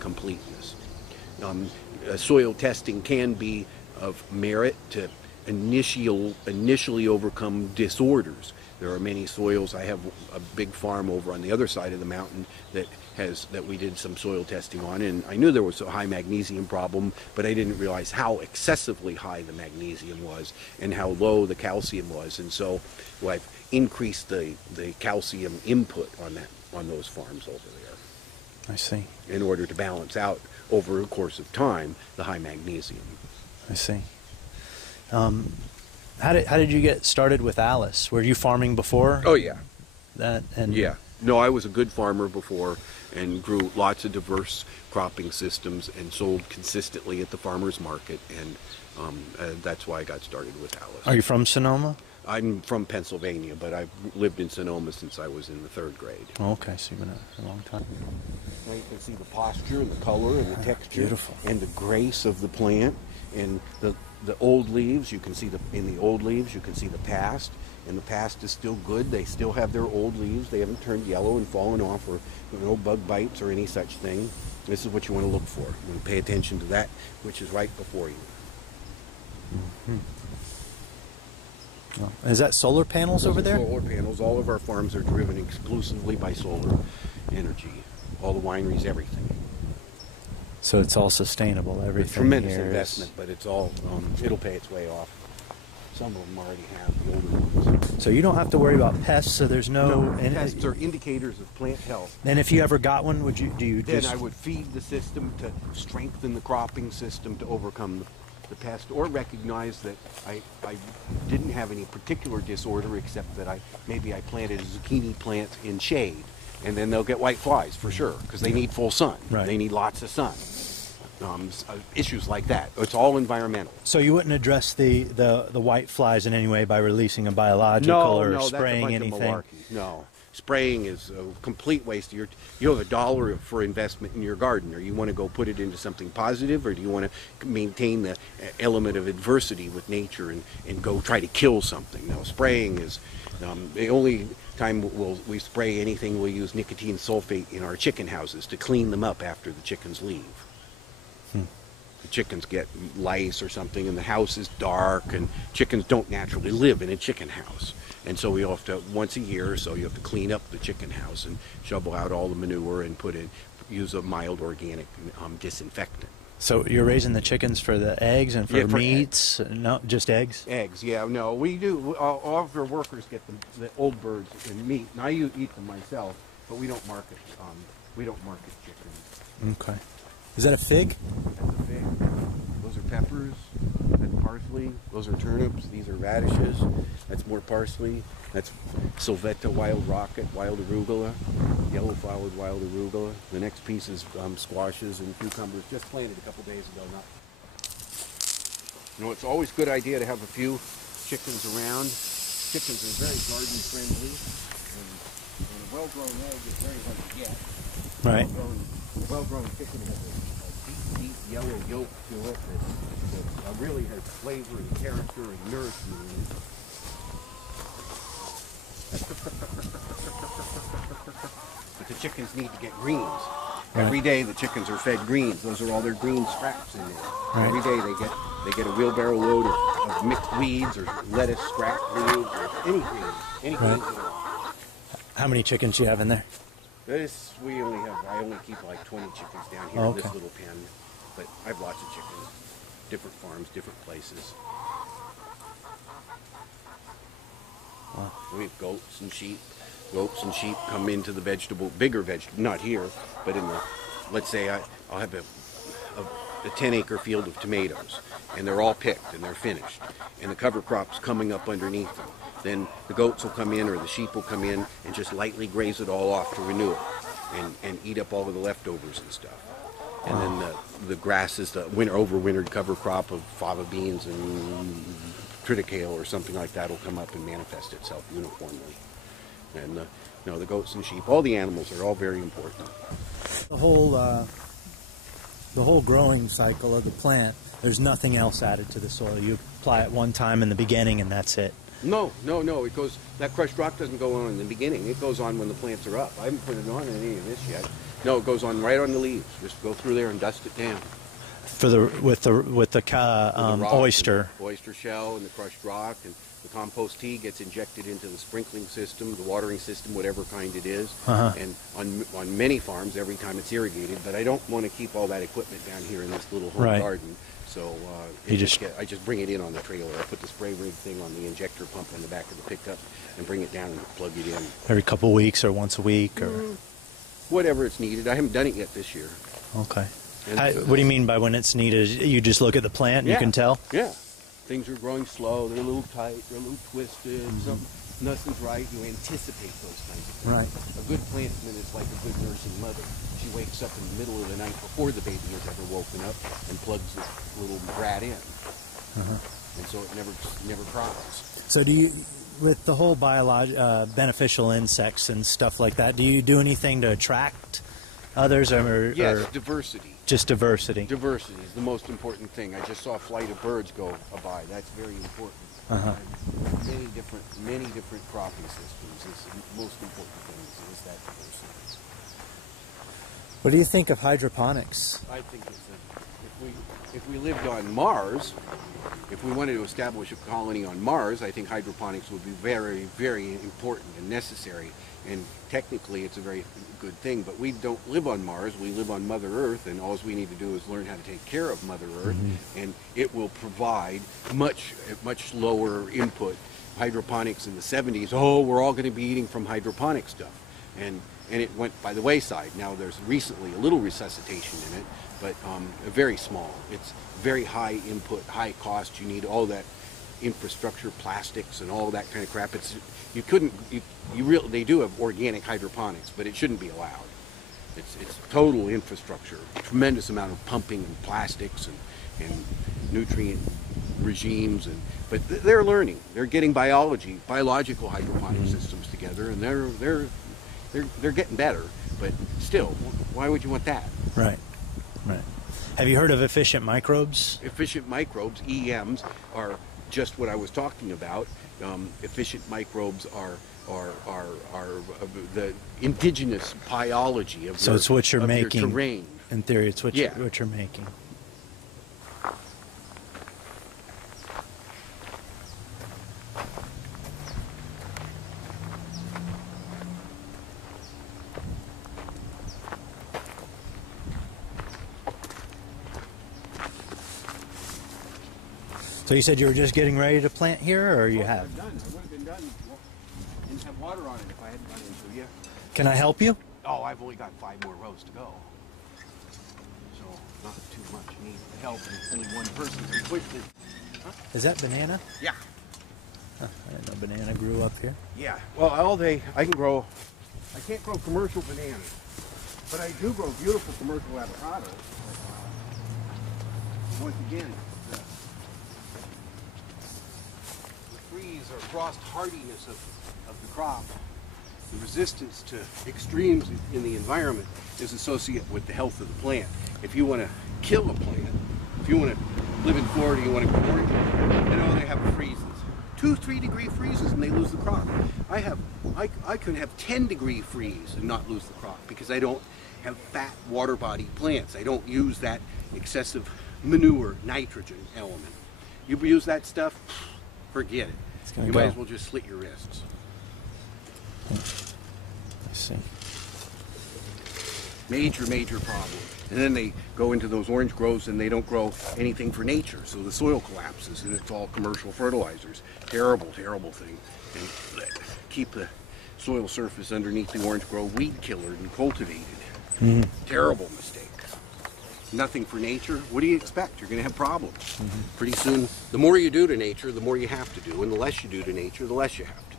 completeness. Soil testing can be of merit to initially overcome disorders. There are many soils. I have a big farm over on the other side of the mountain that we did some soil testing on, and I knew there was a high magnesium problem, but I didn't realize how excessively high the magnesium was and how low the calcium was. And so I've increased the calcium input on those farms over there. I see. In order to balance out over a course of time the high magnesium. I see. How did you get started with Alice? Were you farming before? Oh yeah. Yeah. No, I was a good farmer before and grew lots of diverse cropping systems and sold consistently at the farmers market, and that's why I got started with Alice. Are you from Sonoma? I'm from Pennsylvania, but I've lived in Sonoma since I was in the 3rd grade. Oh, okay, so you've been a long time. Now you can see the posture and the color and the texture. Beautiful. And the grace of the plant, and the old leaves. You can see in the old leaves you can see the past, and the past is still good. They still have their old leaves. They haven't turned yellow and fallen off, or no bug bites or any such thing. This is what you want to look for. You want to pay attention to that which is right before you. Mm-hmm. Oh. Is that solar panels over there? Solar panels. All of our farms are driven exclusively by solar energy. All the wineries, everything. So it's all sustainable, everything. It's tremendous here investment, but it's all, it'll pay its way off. Some of them already have, the older ones. So you don't have to worry about pests, so there's no... Pests are indicators of plant health. And if you ever got one, Then I would feed the system to strengthen the cropping system to overcome the pest, or recognize that I didn't have any particular disorder, except that maybe I planted a zucchini plant in shade, and then they'll get white flies for sure, because they need full sun. Right. They need lots of sun. Issues like that. It's all environmental. So you wouldn't address the white flies in any way by releasing a biological or spraying anything? That's a bunch of malarkey. No. Spraying is a complete waste. You have $1 for investment in your garden. Or you want to go put it into something positive, or do you want to maintain the element of adversity with nature and go try to kill something? No, spraying is the only time we spray anything. We'll use nicotine sulfate in our chicken houses to clean them up after the chickens leave. The chickens get lice or something, and the house is dark, and chickens don't naturally live in a chicken house. And so we have to, once a year or so, you have to clean up the chicken house and shovel out all the manure and use a mild organic disinfectant. So you're raising the chickens for the eggs and for meats? No, just eggs? Eggs, yeah. No, we do. All of our workers get the old birds and meat, and I eat them myself, but we don't market. We don't market chickens. Okay. Is that a fig? That's a fig. Those are peppers. That's parsley. Those are turnips. These are radishes. That's more parsley. That's Sylvetta, wild rocket, wild arugula, yellow-flowered wild arugula. The next piece is squashes and cucumbers, just planted a couple days ago. You know, it's always a good idea to have a few chickens around. Chickens are very garden friendly, and a well-grown egg is very hard to get. Right. Well-grown chicken has a deep yellow yolk to it that really has flavor and character and nourishment in it. But the chickens need to get greens. Right. Every day the chickens are fed greens. Those are all their green scraps in there. Right. Every day they get a wheelbarrow load of mixed weeds or lettuce, scrap leaves, or any greens at all. How many chickens do you have in there? I only keep like 20 chickens down here in this little pen, but I have lots of chickens, different farms, different places. Wow. We have goats and sheep. Goats and sheep come into the bigger vegetable, not here, but in the, let's say I'll have a 10-acre field of tomatoes, and they're all picked and they're finished, and the cover crop's coming up underneath them. Then the goats will come in or the sheep will come in and just lightly graze it all off to renew it and eat up all of the leftovers and stuff. And then the grass is the overwintered cover crop of fava beans and triticale or something like that will come up and manifest itself uniformly. And the goats and sheep, all the animals are all very important. The whole growing cycle of the plant, there's nothing else added to the soil. You apply it one time in the beginning and that's it. No. It goes. That crushed rock doesn't go on in the beginning. It goes on when the plants are up. I haven't put it on any of this yet. No, it goes on right on the leaves. Just go through there and dust it down. For the with the Rock oyster. and oyster shell and the crushed rock, and the compost tea gets injected into the sprinkling system, the watering system, whatever kind it is. And on many farms, every time it's irrigated. But I don't want to keep all that equipment down here in this little home garden. So I just bring it in on the trailer. I put the spray rig thing on the injector pump on the back of the pickup and bring it down and plug it in. Every couple of weeks or once a week or whatever it's needed. I haven't done it yet this year. Okay. What do you mean by when it's needed? You just look at the plant and you can tell? Yeah. Things are growing slow. They're a little tight. They're a little twisted. Nothing's right. You anticipate those kinds of things. Right. A good plantsman is like a good nursing mother. She wakes up in the middle of the night before the baby has ever woken up and plugs this little brat in. And so it never cries. So do you, with the whole beneficial insects and stuff like that, do you do anything to attract others? Yes, diversity. Just diversity. Diversity is the most important thing. I just saw a flight of birds go by. That's very important. Many different cropping systems is the most important thing is that diversity. What do you think of hydroponics? I think if we lived on Mars, if we wanted to establish a colony on Mars, I think hydroponics would be very, very important and necessary. And technically, it's a very good thing. But we don't live on Mars. We live on Mother Earth, and all we need to do is learn how to take care of Mother Earth, and it will provide much lower input. Hydroponics in the 70s, we're all going to be eating from hydroponic stuff. And it went by the wayside. Now there's recently a little resuscitation in it, but very small. It's very high input, high cost. You need all that infrastructure, plastics, and all that kind of crap. They do have organic hydroponics, but it shouldn't be allowed. It's total infrastructure, tremendous amount of pumping and plastics and nutrient regimes, but they're learning. They're getting biological hydroponic systems together, and they're getting better. But still, why would you want that? Right. Have you heard of efficient microbes? Efficient microbes, EMs, are just what I was talking about. Efficient microbes are the indigenous biology of it's what you're making. Your terrain. In theory, it's what you're making. So you said you were just getting ready to plant here, or you have? I'm done. I would have been done. Didn't have water on it if I hadn't run into you. Can I help you? Oh, I've only got 5 more rows to go. So not too much need help, and only one person can push it. Huh? Is that banana? Yeah. Huh, I didn't know banana grew up here. Yeah. Well, I can't grow commercial bananas, but I do grow beautiful commercial avocados. Once again, the freeze or frost hardiness of the crop, the resistance to extremes in the environment is associated with the health of the plant. If you want to kill a plant, if you want to live in Florida, you want to grow oranges, they have freezes. 2-3 degree freezes and they lose the crop. I could have 10-degree freeze and not lose the crop because I don't have fat water body plants. I don't use that excessive manure nitrogen element. You use that stuff, forget it. You might as well just slit your wrists. I see. Major problem. And then they go into those orange groves and they don't grow anything for nature, so the soil collapses and it's all commercial fertilizers. Terrible thing. And keep the soil surface underneath the orange grove weed killered and cultivated. Terrible mistake. Nothing for nature. What do you expect? You're going to have problems. Pretty soon, the more you do to nature, the more you have to do, and the less you do to nature, the less you have to.